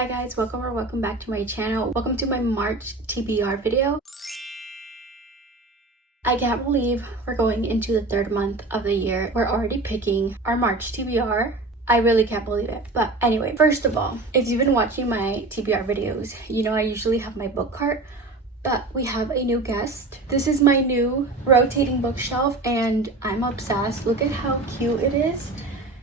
Hi guys, welcome back to my channel. Welcome to my March TBR video. I can't believe we're going into the third month of the year. We're already picking our March TBR. I really can't believe it. But anyway, first of all, if you've been watching my TBR videos, you know I usually have my book cart, but we have a new guest. This is my new rotating bookshelf and I'm obsessed. Look at how cute it is.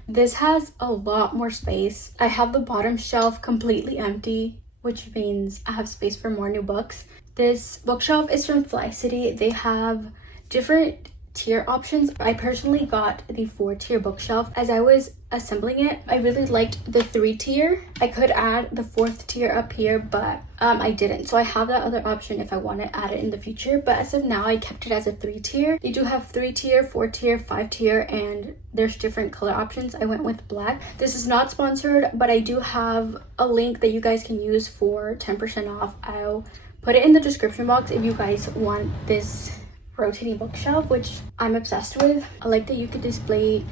This has a lot more space. I have the bottom shelf completely empty, which means I have space for more new books. This bookshelf is from Fly City. They have different tier options. I personally got the 4-tier bookshelf. As I was assembling it, I really liked the 3-tier. I could add the 4th tier up here, but I didn't. So I have that other option if I want to add it in the future. But as of now, I kept it as a 3-tier. They do have 3-tier, 4-tier, 5-tier, and there's different color options. I went with black. This is not sponsored, but I do have a link that you guys can use for 10% off. I'll put it in the description box if you guys want this rotating bookshelf, which I'm obsessed with. I like that you could display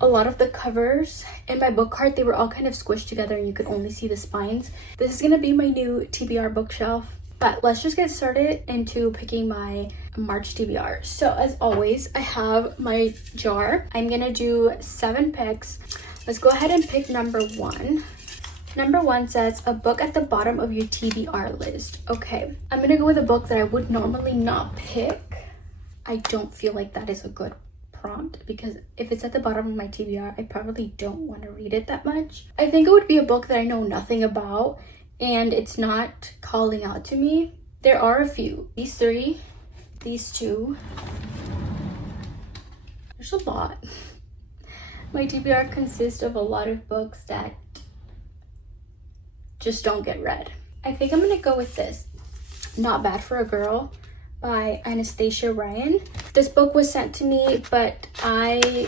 a lot of the covers. In my book cart, they were all kind of squished together and you could only see the spines. This is gonna be my new TBR bookshelf. But let's just get started into picking my March TBR. So as always, I have my jar. I'm gonna do 7 picks. Let's go ahead and pick number 1. Number 1 says, a book at the bottom of your TBR list. Okay, I'm gonna go with a book that I would normally not pick. I don't feel like that is a good prompt because if it's at the bottom of my TBR, I probably don't want to read it that much. I think it would be a book that I know nothing about and it's not calling out to me. There are a few. These 3, these 2. There's a lot. My TBR consists of a lot of books that just don't get read. I think I'm gonna go with this. Not Bad for a Girl by Anastasia Ryan. This book was sent to me, but I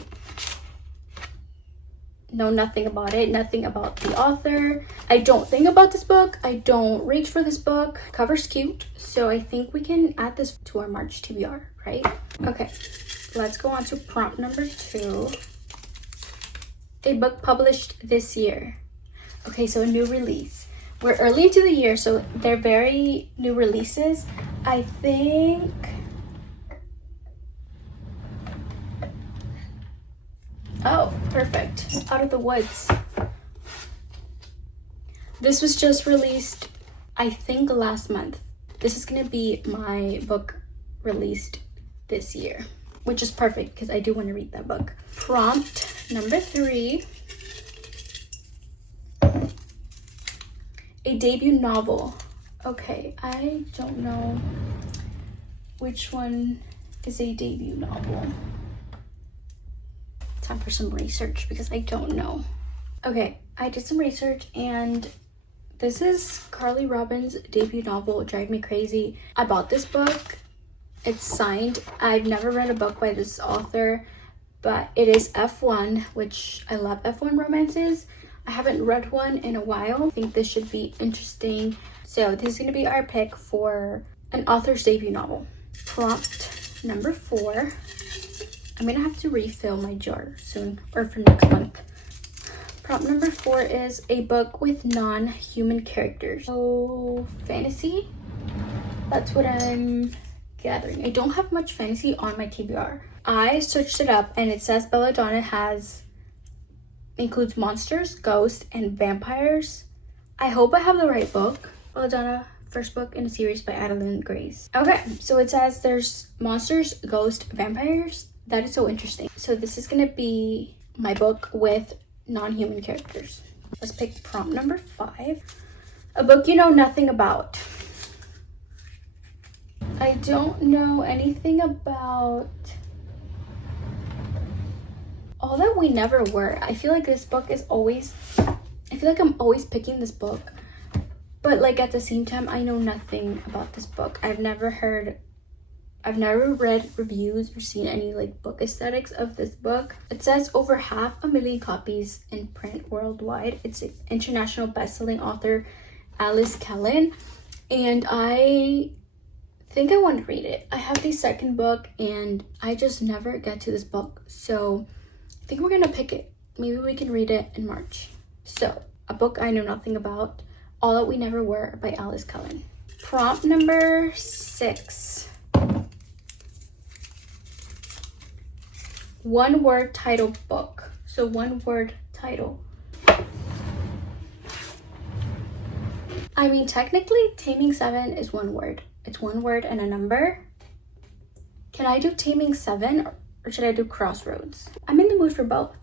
know nothing about it, nothing about the author. I don't think about this book. I don't reach for this book. Cover's cute, so I think we can add this to our March TBR, right? Okay, let's go on to prompt number 2. A book published this year. Okay, so a new release. We're early into the year, so they're very new releases. I think oh, perfect. Out of the Woods. This was just released, I think, last month. This is gonna be my book released this year, which is perfect because I do want to read that book. Prompt number 3. A debut novel. Okay, I don't know which one is a debut novel. Time for some research because I don't know. Okay, I did some research and this is Carly Robbins' debut novel, Drive Me Crazy. I bought this book. It's signed. I've never read a book by this author, but it is F1, which I love F1 romances. I haven't read one in a while. I think this should be interesting. So this is going to be our pick for an author's debut novel. Prompt number 4. I'm going to have to refill my jar soon or for next month. Prompt number 4 is a book with non-human characters. So fantasy? That's what I'm gathering. I don't have much fantasy on my TBR. I searched it up and it says Belladonna includes monsters, ghosts, and vampires. I hope I have the right book. Belladonna, first book in a series by Adeline Grace. Okay, so it says there's monsters, ghosts, vampires. That is so interesting. So this is gonna be my book with non-human characters. Let's pick prompt number 5. A book you know nothing about. I don't know anything about All That We Never Were. I feel like this book is always, I feel like I'm always picking this book, but like at the same time, I know nothing about this book. I've never read reviews or seen any like book aesthetics of this book. It says over 500,000 copies in print worldwide. It's an international best-selling author, Alice Kellen, and I think I want to read it. I have the second book and I just never get to this book, so I think we're gonna pick it. Maybe we can read it in March. So, a book I know nothing about. All That We Never Were by Alice Cullen. Prompt number 6. One word title book. So one word title. I mean, technically, Taming 7 is one word. It's one word and a number. Can I do Taming 7 or should I do Crossroads? I'm in the mood for both.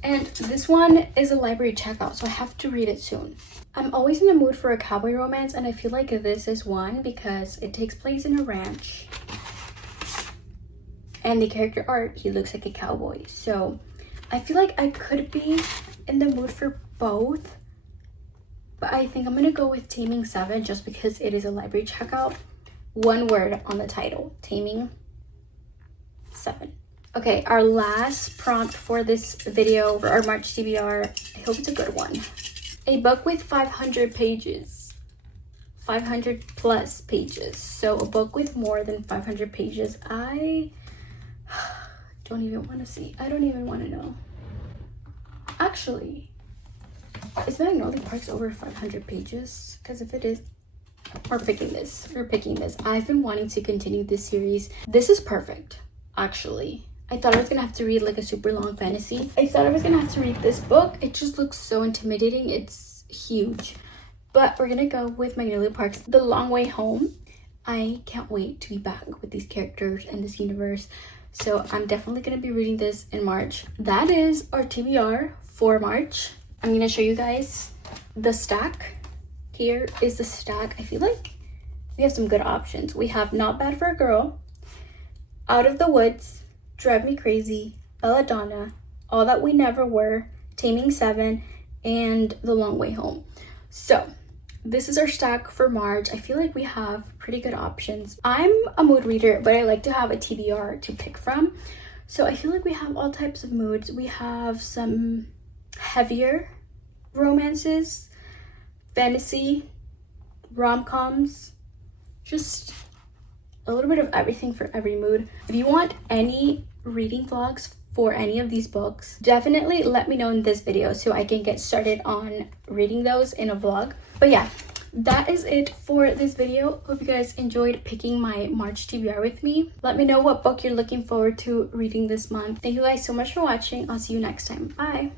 And this one is a library checkout, so I have to read it soon. I'm always in the mood for a cowboy romance, and I feel like this is one because it takes place in a ranch. And the character art, he looks like a cowboy. So I feel like I could be in the mood for both. But I think I'm gonna go with Taming 7 just because it is a library checkout. One word on the title, Taming 7. Okay, our last prompt for this video, for our March TBR, I hope it's a good one. A book with 500 pages. 500 plus pages. So a book with more than 500 pages. I don't even want to see. I don't even want to know. Actually, is Magnolia Park's over 500 pages? Because if it is, we're picking this. We're picking this. I've been wanting to continue this series. This is perfect, actually. I thought I was gonna have to read like a super long fantasy. I thought I was gonna have to read this book. It just looks so intimidating. It's huge. But we're gonna go with Magnolia Park's The Long Way Home. I can't wait to be back with these characters and this universe. So I'm definitely gonna be reading this in March. That is our TBR for March. I'm gonna show you guys the stack. Here is the stack. I feel like we have some good options. We have Not Bad for a Girl, Out of the Woods, Drive Me Crazy, Belladonna, All That We Never Were, Taming 7, and The Long Way Home. So this is our stack for March. I feel like we have pretty good options. I'm a mood reader, but I like to have a TBR to pick from. So I feel like we have all types of moods. We have some heavier romances, fantasy, rom-coms, just a little bit of everything for every mood. If you want any reading vlogs for any of these books, definitely let me know in this video so I can get started on reading those in a vlog. But yeah, that is it for this video. Hope you guys enjoyed picking my March TBR with me. Let me know what book you're looking forward to reading this month. Thank you guys so much for watching. I'll see you next time. Bye.